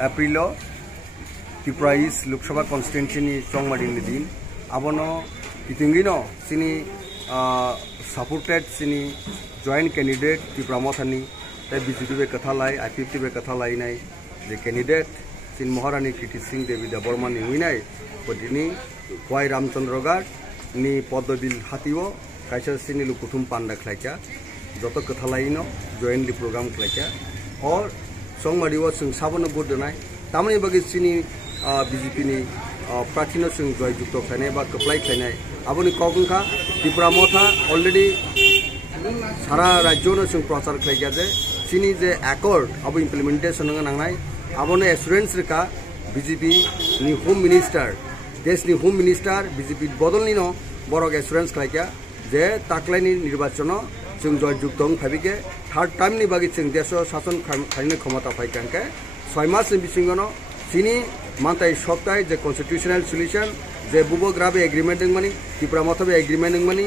April Tripura East Lok Sabha constituency ni chongmadin din abono itingino sini supported sini joint candidate Tripura mothani tai BJP be katha lai IPP be katha lai nai the candidate sin Maharani Kriti Singh Devi Deborman ni winai podini Kwai Ramchandra Gar ni Podobil hatiwo kaisa sini lukuthum panda khlaika joto katha lai no jointly program khlaika or Songmadiwa sing sabana bodonai tamani bagi sini BJP ni prathino sing joy jukto khanai ba kaplai khanai aboni kogungkha Tripura motha already sara rajyo no sing prachar khlaiga je sini je accord abo implementation ng nangnai abone assurance reka BJP ni home minister desh ni home minister BJP bodol ni no borok assurance khlaiga je taklai ni nirbachano जों जय जुक्तों भाबिके third time नि बागि जों देश शासन खालामनो क्षमता फाइकांके 6 मास बिसिंगनो सिनि मानताय सप्ताह जे कन्स्टिट्यूशनल सल्यूशन जे बुबोग्राबे एग्रीमेंट दंमानि त्रिपुरा मथबे एग्रीमेंट दंमानि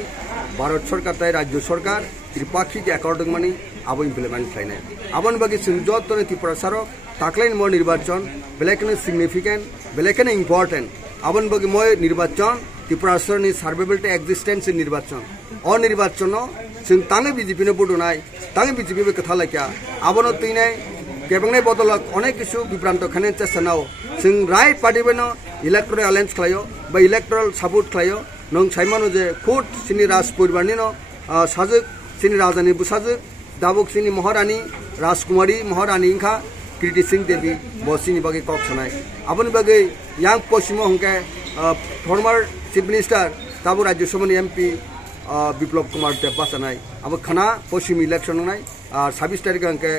भारत सरकार ताय राज्य सरकार त्रिपाक्षिक एकॉर्ड दंमानि आबो इमप्लिमेंट खालायनाय आबन बागि जों जतने त्रिपुरा सारो ताक्लाइन मो निर्वाचन बेलेकनो सिगनिफिकेंट बेलेकनो इम्पोर्टेंट आबन बागि मो निर्वाचन त्रिपुरा सरनि सार्वाइवल एक्जिस्टेंस निर्वाचन अनिर्वाचन जों तांगे BJP नो बडनाय तांगे BJP बे कथा लायका आबनो तैनाय केबंगनाय बदल अनेक किसु बिब्रांत खाने चेष्टानाव जों राइट पार्टी बेनो इलेक्टोरल अलायन्स खालायो बा इलेक्टोरल सपोर्ट खालायो नों साइमानो जे खुद सिनि राज परिवारनि नो साजक सिनि राजानि बुसाजक दाबुक सिनि महारानी राजकुमारी महारानी इंखा कृति सिंह देवी बसिनि बागे कक छनाय आबनि बागे यांग पश्चिम हंके फॉर्मर चीफ मिनिस्टर दाबु राज्य सभानि MP विप्लव कुमार देवबा जानाय अब खाना पश्चिम इलेक्शन नाय 26 तारिख अंके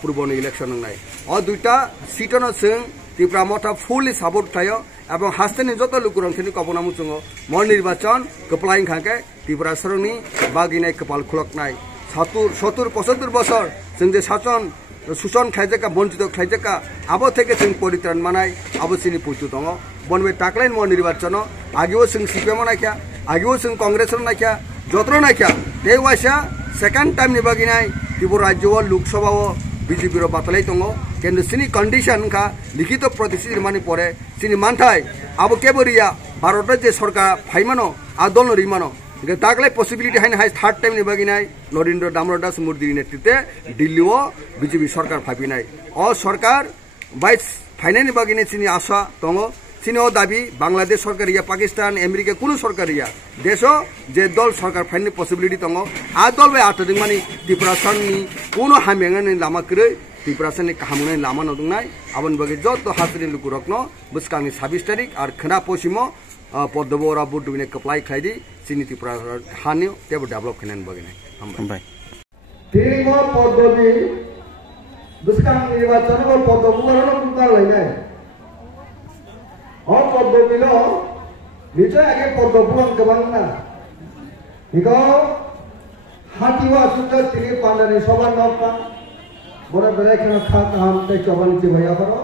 पूर्वनि इलेक्शन नाय और दुइटा सीटनो जों त्रिपुरा मथा फुलली सपोर्ट थायो एवं हास्तेनि जत लुकुरंखनि कबनामु जोङो म निर्वाचन कपलाइन खाके त्रिपुरा सरनि बागिनाय कपाल खुलकनाय 70-75 बছর जों जे शासन सुसन खायजाका बन्चित खायजाका आबो थेके जों परित्राण मानाय आबो सिनि पुतु दङ बनवे टाकलाइन म निर्वाचन आगिओ जों CPM नायखा आगिओ जों कांग्रेस नायखा जत्र नायखा देवासा सेकेंड टाइम नि बागिनाय त्रिपुरा राज्य लोकसभा BJP रो बातलाई दङ केन्द्र सिनि कंडीशन का लिखित प्रतिश्रुति मानि परे सिनि मानथाय आबो केबरिया भारत जे सरकार फाइमानो आदल रिमानो ताकले पॉसिबिलिटी हाइन हाई थर्ड टाइम नि बागिनाय नरेंद्र दामोदर दास मुर्ति नेतृत्वे दिल्ली BJP सरकार फाइनाय और सरकार बाइस फाइनाय नि बागिनाय सिनि आशा दङ सिनि दाबी बांग्लादेश सरकार या पाकिस्तान अमेरिका कुनु सरकार या देशो जे दल सरकार फाइननि पॉसिबिलिटी दङ आ दल बे आतदिं मानि त्रिपुरा सरनि कुनु हामेंगनि लामा करे त्रिपुरा सरनि काहामुनाय लामा नदंनाय आबन बगे जत हासनि लुकुरकनो बुसकांनि 26 तारिख आर खना पश्चिमो पद्मबरा बुडुबिने कप्लाय खायदि सिनि त्रिपुरा हानि तेबो डेभलप खनन बगेनाय हामबाय तिरिंगो पद्मबि बुसकां निर्वाचनगो पद्मबरा कुंता लायनाय और पद्मबिलो निजय आगे पद्मबुरां गोबांना बिखौ हातिवा सुद्धा तिरि पान्दानि सभा नपा बरा बेलायखना खा काम ते चबानि जिबाया बरो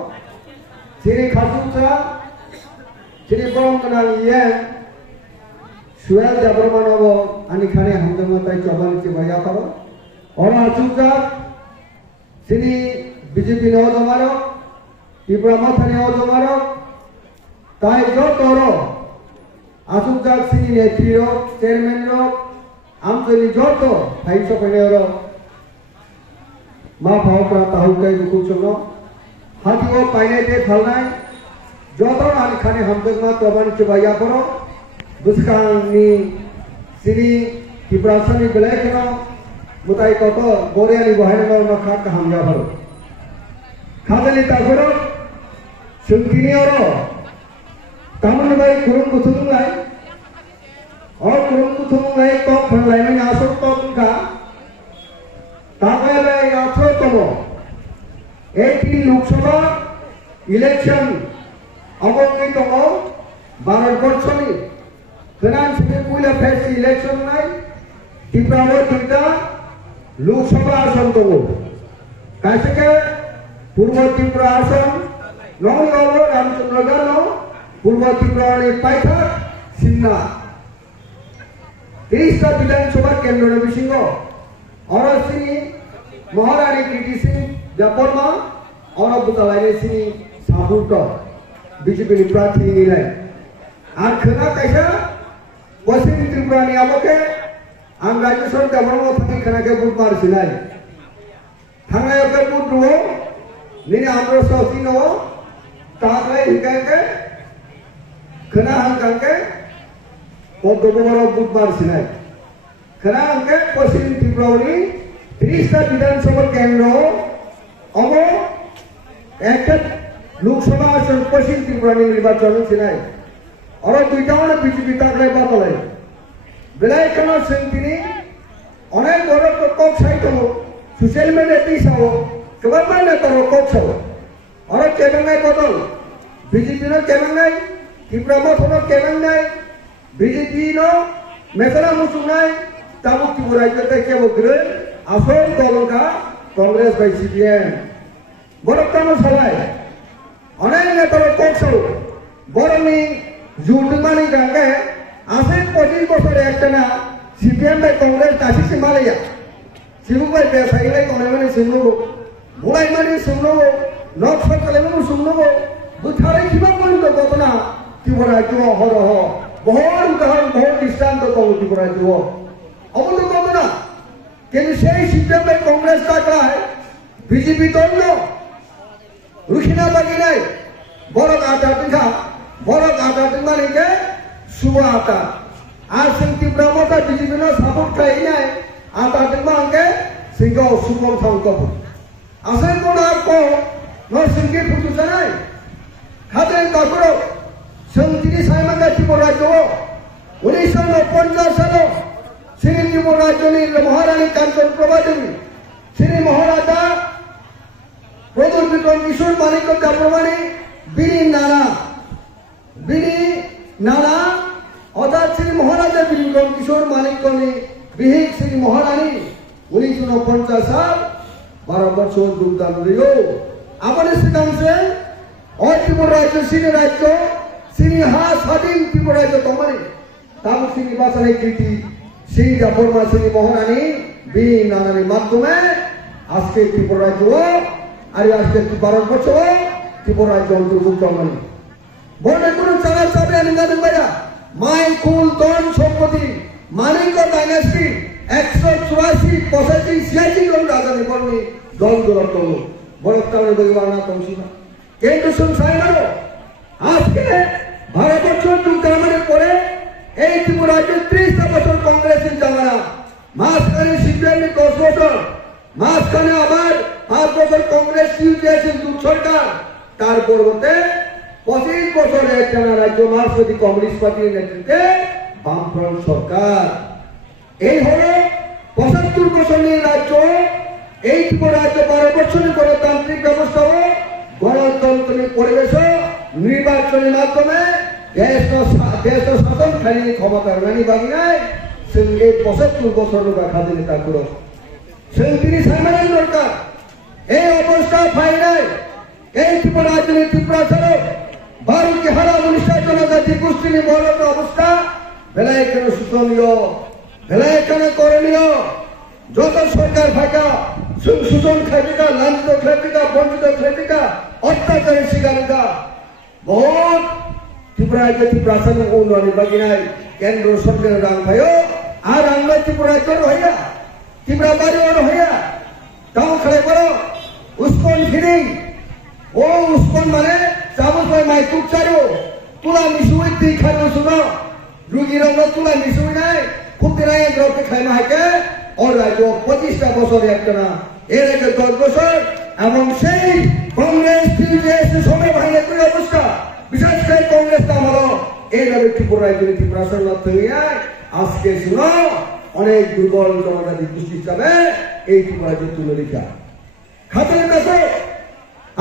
तिरि खासुचा तिरि बरंगना ये सुया जाबरमानबो आनि खाने हामदमा ताय चबानि जिबाया बरो और आसुचा तिरि BJP नो जमारो त्रिपुरा मथानि जमारो ताई जो तोरो आसुचा सिनि नेत्री रो चेयरमैन रो आमजनि जो तो फाइसो पेनेरो मा भावप्रा ताहुकै दुखुचनो हातिओ पाइनायते फालनाय जतो आनि खाने हामदमा तबान चबाया परो बुसकांनि सिनि त्रिपुरासनि बेलायखनो मुताय कतो गोरियानि बहायनो मा खा हामजा परो खादलि ताफरो सुंतिनिओरो तामन बाय कुरुम कुथुंगाय और कुरुम कुथुंगाय तो फलायनि आसो तोंका ताकायले आसो तमो 18 लोकसभा इलेक्शन अबंगि तमो भारतबर्षनि गोनां सिनि पुइला फेस इलेक्शन नाय त्रिपुरायाव दुइटा लोकसभा आसन दङ कायसेके পূর্ব ত্রিপুরা আসন নমগব রামচন্দ্র গান পূর্ব ত্রিপুরার পাইথাক সিমনা 30টা বিধানসভা কেন্দ্র বিসিঙ্গ অরসিনী মহারানী কৃতি সিং ব্যাপরমা অরবুতালাইনে সিনি সাবুট বিজেপি প্রার্থী নিলাই আর খেলা কাইসা পশ্চিম ত্রিপুরানি আবকে आं राज्य सरकार थांगी खानाके बुट मारसिनाय थांनायके बुट रुओ निने आमरो सौसी नो ताकले हिकाके खाना हांकाके पद्मबरो बुट मारसिनाय खाना हांके पश्चिम त्रिपुरानि 30टा विधानसभा केंद्र अमो एक लोकसभा आसन पश्चिम त्रिपुरानि निर्वाचन सिनाय और दुइटानो बीजेपी ताकले बातले बेलायखाना सेंटिनी अनेक बड़ कक साइटो सोशल मीडिया दिसाओ गोबां माने तरो कक साओ और केबंगाय बदल बीजेपी नो केबंगाय त्रिपुरा मथनो केबंगाय बीजेपी नो मेसरा मुसुनाय ताबुक त्रिपुरा राज्यते केबो ग्रे आसल दलका कांग्रेस बाय सीपीएम बरकानो सलाय अनेक नेतारो कक साओ बरनि जुडमानि गांगे आसे 25 बছর একটানা সিপিএম বাই কংগ্রেস তাসিসি মালায়া সিবু বাই বেসাইলাই কংগ্রেস সুনলো বুলাই মানি সুনলো নকশা কলেমু সুনলো বুথারে কিবা পর্যন্ত ঘটনা ত্রিপুরা রাজ্য অহরহ বহু উদাহরণ বহু দৃষ্টান্ত কম ত্রিপুরা রাজ্য অবশ্য ঘটনা কিন্তু সেই সিপিএম বাই কংগ্রেস টাকায় বিজেপি দল রুখিনা বাকি নাই বড় আটা পিঠা মানিকে सुबह आता आज सिंह ब्रह्मता बीजेपी नो सपोर्ट खाई आता दिमागे सिंह सुबह थांको आसे कोना को नो सिंह फुटु जानाय खाते काकरो संतिनि सायमागा त्रिपुरा जो 1949 सालो श्री त्रिपुरा जोनि महारानी कांचन प्रभा देवी श्री महाराजा प्रदुर विक्रम किशोर मानिक प्रमाणी बिनी नाना अर्थात श्री महाराजा विक्रम किशोर मानिक बिहिक श्री महारानी 1949 साल 12 बছর যোগদান দিও আমাদের সিদ্ধান্তে ত্রিপুরা রাজ্য সিনি রাজ্য সিনি স্বাধীন ত্রিপুরা রাজ্য তোমারি তাম সিনি বাসনে কৃতি সেই জাফরমা শ্রী মহারানী বিনি নানার মাধ্যমে আজকে ত্রিপুরা রাজ্য আর আজকে 12 বছর ত্রিপুরা রাজ্য অন্তর্ভুক্ত মানে বনে কোনো চালা চাবে আনন্দ বাইরা মাই কুল দন সম্পত্তি মানিক ডাইনাস্টি 184 85 86 জন রাজধানী কর্মী দল দলত বড়কালে বইবানা তমসিনা কিন্তু সংসার মানো আজকে 12 বছর যুক্তরাজ্যের পরে এই ত্রিপুরা রাজ্যে 30টা বছর কংগ্রেসের জামানা মাঝখানে সিপিএম 10 বছর মাঝখানে আবার 5 বছর কংগ্রেস ইউপিএসের যুগ সরকার তার পরবর্তীতে 25 বছরে একটানা রাজ্য মার্ক্সবাদী কমিউনিস্ট পার্টির নেতৃত্বে বামফ্রন্ট সরকার এই হলো 75 বছরের রাজ্য এই ত্রিপুরা রাজ্য 12 বছরের গণতান্ত্রিক ব্যবস্থা ও গণতন্ত্রের পরিবেশ নির্বাচনের মাধ্যমে দেশ শাসনকারী ক্ষমতার রানী বাগিনায় এই 75 বছর খাদিনী ঠাকুর তিনি সামনের দরকার এই অবস্থা ফাইনাল এই ত্রিপুরা রাজ্যের ত্রিপুরা ছাড়ো ভারতীয় হারা মনীষা জনজাতি গোষ্ঠীর মৌলিক অবস্থা বেলায় কেন শোষণীয় বেলায় কেন করণীয় যত সরকার ফাঁকা শোষণ খাইবিকা লাঞ্ছিত খাইবিকা বঞ্চিত খাইবিকা অত্যাচারের শিকারিকা বহুত ত্রিপুরা রাজ্য ত্রিপুরা আসাম উন্নয়নের বাগিনায় কেন্দ্র সরকারের রাং ভাইও আর আমরা ত্রিপুরা রাজ্যের হইয়া ত্রিপুরা বাড়িওয়ার হইয়া তাও খেলে করো উস্কন ফিরিং ও উস্কন মানে চামচ ভাই মাই তুক চারো তুলা মিশুই তুই খানো শুনো রুগীর তুলা মিশুই নাই খুব দিনাই গ্রহকে খাই না হাইকে ওর রাজ্য 25টা বছর একটা না এর আগে 10 বছর এবং সেই কংগ্রেস টিডিএস সময় ভাঙে তুই অবস্থা বিশেষ করে কংগ্রেসটা হলো এইভাবে ত্রিপুরা রাজ্যের ত্রিপুরা সরকার তৈরি আজকে শুনো অনেক দুর্বল জনজাতি গোষ্ঠী হিসাবে এই ত্রিপুরা রাজ্য তুলে রেখা খাতায় দেখো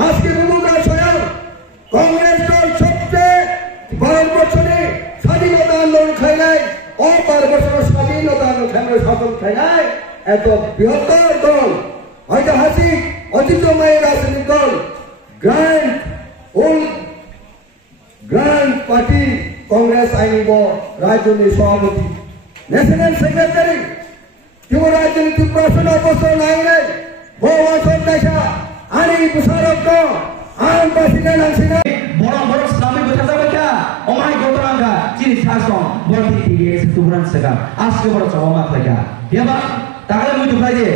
আজকে বলুন স্বয়ং কংগ্রেস দল সবচেয়ে 12 বছরে স্বাধীনতা আন্দোলন খাই নাই ও 12 বছর স্বাধীনতা আন্দোলন শাসন খাই নাই এত বৃহত্তর দল ঐতিহাসিক ঐতিহ্যময় রাজনৈতিক দল Grand Party Congress Ainibo Rajuni Swamati National Secretary Tiwarajuni Tuprasana Boso Naine Bowason Dasha Ani Busarabno An Basina Nansina Borong Islamic Bukazabaka Omai Gotaranga Chini Sason Borti TDS Tuburan Sega Ask for Chawamaklaka Yaba Takala Mutukaje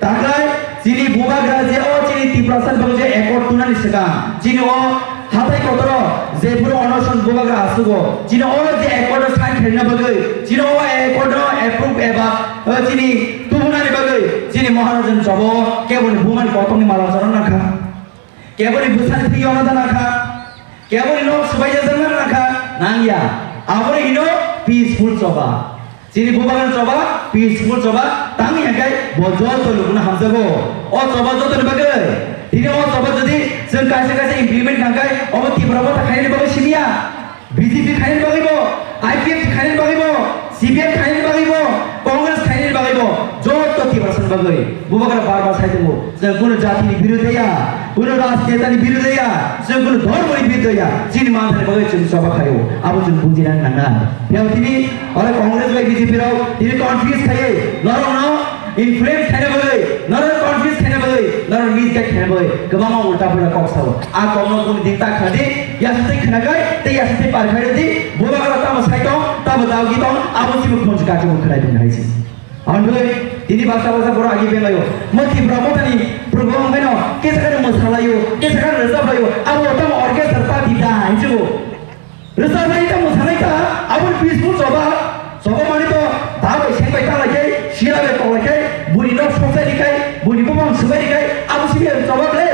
Takai Chini Buba Grazi O Chini Tiprasan Boje Ekor Tunan Sega Chini O Hatai Kotoro Zepur Onoson Bubaga Asugo Chino O the Ekor Sign Helena Bagay Chino Ekor Approve Eva Chini Tumunani Bagay Chini Maharajan Chabo Kevin Buman Kotomi Malasaranaka Kevin Busan Pionaka Kevin no Subayazanaka Nanya Our peaceful Soba Chini Bubagan Soba peaceful Soba Tangi Hakai Bojo Luna Hamzago O Soba Zotan Bagay Ini orang sobat jadi sekali implement kangkai, orang tiap berapa tak kalian bagi simia, BJP kalian bagi bo, IPF kalian bagi bo, CPM kalian bagi bo, Congress kalian bagi bo, jauh tu tiap persen bagi. Bukan bar saya tunggu, sebuah jati ni biru dia, sebuah ras kita ni biru dia, sebuah dorm ni biru dia, sini mana ni bagi cuma sobat kayu, abu cuma punjiran nana. Yang ini orang Congress bagi BJP rau, ini confuse kayu, norong influence खाने बगे नरन conference खाने बगे नरन meet के खाने बगे गबामा उल्टा पुल्टा COX हो आ कॉमनो कुनी दिखता खाने या सत्य खाना गए ते या सत्य पार खाने दी बोला करा तब साइटों तब बताओ कि तो आप उसी में खोज काटे वो खराब नहीं है सी अंडे ini bahasa borak lagi belayo mesti berapa tadi program mana kesakar masalah yo kesakar resep yo abu otam orkestra party dah itu resep itu masalah itu abu peaceful coba mana itu tahu siapa itu lagi siapa itu lagi budi nak selesai dikai budi pun selesai dikai abu siapa coba le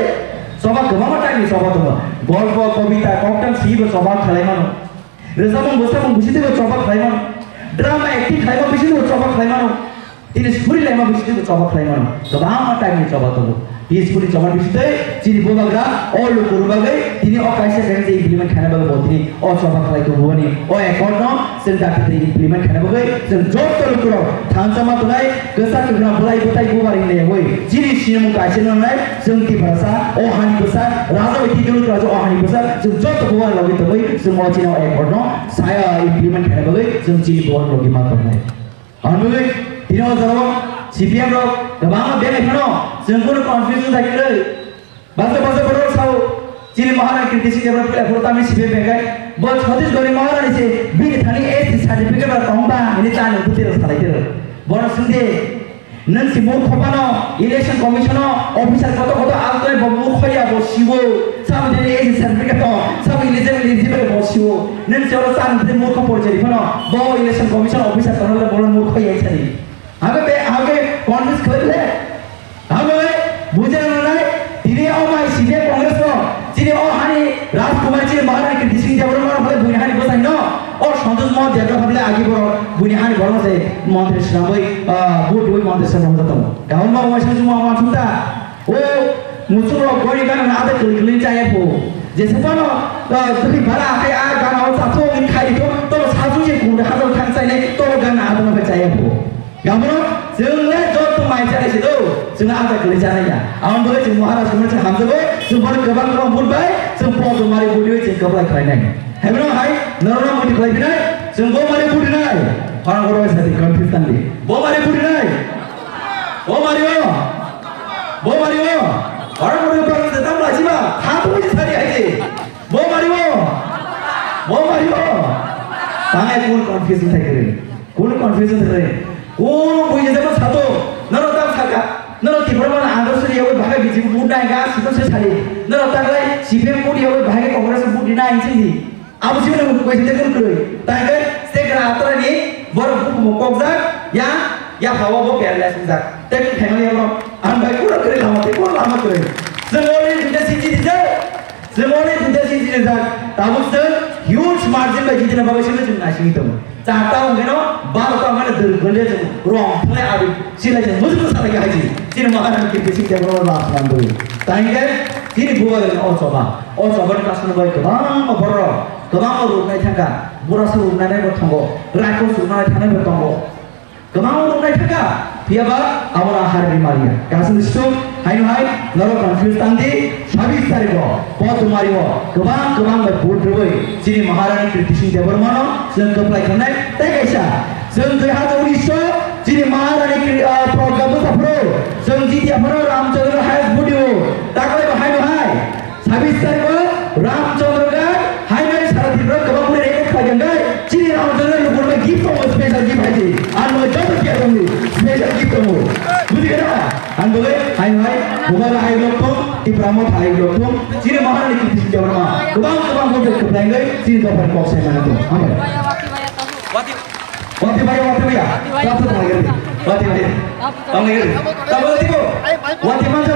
coba kemana tadi coba tu golf kobita cocktail siapa coba khalai mana resep pun busi tu coba khalai mana drama acting khalai mana busi tu coba khalai mana ini sepuluh lima bisi itu coba khalai mana kemana tadi coba tu peacefully coba bisi tu ciri bobagra all guru bagai ini orang kaya sekarang ini implement kena bagai buat ini orang coba khalai tu buat ini orang ekor no sedang kita implement kena bagai sedang job terus than sama tu naik kesat kita mulai butai buat ini lehoy ciri sini muka asyik naik sedang tiba rasa orang ini besar rasa itu dulu raja orang ini besar sedang job tu buat lagi tu bagai sedang mau cina orang ekor no saya implement kena bagai sedang ciri buat lagi macam naik anu bagai ini orang CPM rok kebangga bela kano sempurna confusion tak kira bahasa beror sahu ciri maharan kritisi jawab kira pertama CPM begai buat hadis dari maharan ini big thani certificate bertambah ini cahaya putih sekali kira boros sendiri nanti mau kopano election commissioner officer kota alto babu khoya bosiwo sama dari certificate to sama eligible bosiwo nanti orang sangat mau kopor jadi kano bawa election commissioner officer kalau boleh mau khoya jadi आगे कांग्रेस खेले आगे बुझे ना इन्हें और my सीधे कांग्रेस को जिन्हें और हानि राजकुमार जी महाराज के डिस्ट्रिक्ट जबर में बोले बुनिहानी बसाई ना और संतोष मोहन देवरा हमले आगे बढ़ो बुनिहानी बढ़ो से मंत्री श्रावण बुट बुट मंत्री से हम जाता हूँ गाँव में वैसे जो हम सुनता वो मुझको कोई गाना ना आते क्लिक चाहिए वो जैसे पानो कभी बड़ा आके आ गाना और साथों इन खाई तो साथों ये कूड़ा हाथों खान चाहिए तो गाना आते में चाहिए वो Gambar, semua job tu macam mana sih tu? Semua ada kerjaan aja. Awam boleh semua harus semua macam hamzah boleh. Semua keban orang buat baik, semua tu mari buat duit semua keban kerana ni. Hebron hai, normal mesti kerana ni. Semua mari buat ni. Orang orang saya confuse tadi. Bawa mari buat ni. Bawa mari bawa. Bawa mari bawa. Orang orang orang tetap lagi bah. Hatu mesti tadi aja. Bawa mari bawa. Bawa mari bawa. Tangan pun confusion tak keren. Pun confusion tak keren. Kau punya zaman satu, nara tak sahaja, nara tiba mana Andros dia awak bahagia bijim buda enggak, siapa sekali, nara tak lagi, CPM pun dia awak bahagia Kongres pun dia naik sini, apa sih mana kau cerita kan tu, tapi sekarang aturan ni baru mukobzak, ya hawa bawa perlas mukobzak, tapi family orang, anda kurang keren lama keren, semua ni tidak sini tidak, tahu sih, huge margin bagi kita nak bawa sini cuma nasi itu. चाहता हूँ क्या बाल का मैंने दुर्गंधे से wrong फले आदि सिला से मुझे तो सारे क्या है जी महाराज की किसी के बरोबर लास्ट नाम दो ताकि तीन बुआ के और सोबा का सुन भाई कबांग बर्रो कबांग रूप नहीं था बुरा से रूप नहीं बतंगो राको रूप नहीं था नहीं बतंगो कबांग रूप नहीं था फिर अब आवारा हर बीमारी है कैसे निश्चय हाई नरो कंफ्यूज तांदी 26 तारीख को Potumario kebang berpuluh sini Maharani Krishna Devarmano sedang kepelainan Tegaisa sedang terhadap Unisho sini Maharani program Sapro sedang jadi apa Ramchandra Hayat Budio tak boleh bahai habis saya Ramchandra Hai Mari Saratindra kebang boleh rekod kajian sini Ramchandra lu boleh gift kamu special gift aja anu jatuh dia kamu special gift kamu bukan apa anu boleh Hai bukan Hai lokong di Pramod Hai lokong sini Maharani Krishna Devarmano kebang boleh kepelainan sini dapat kau saya mana tu apa Wati baya satu lagi Wati baya kamu lagi kamu lagi tu Wati manja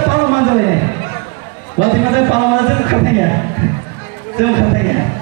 ini Wati manja katanya semua katanya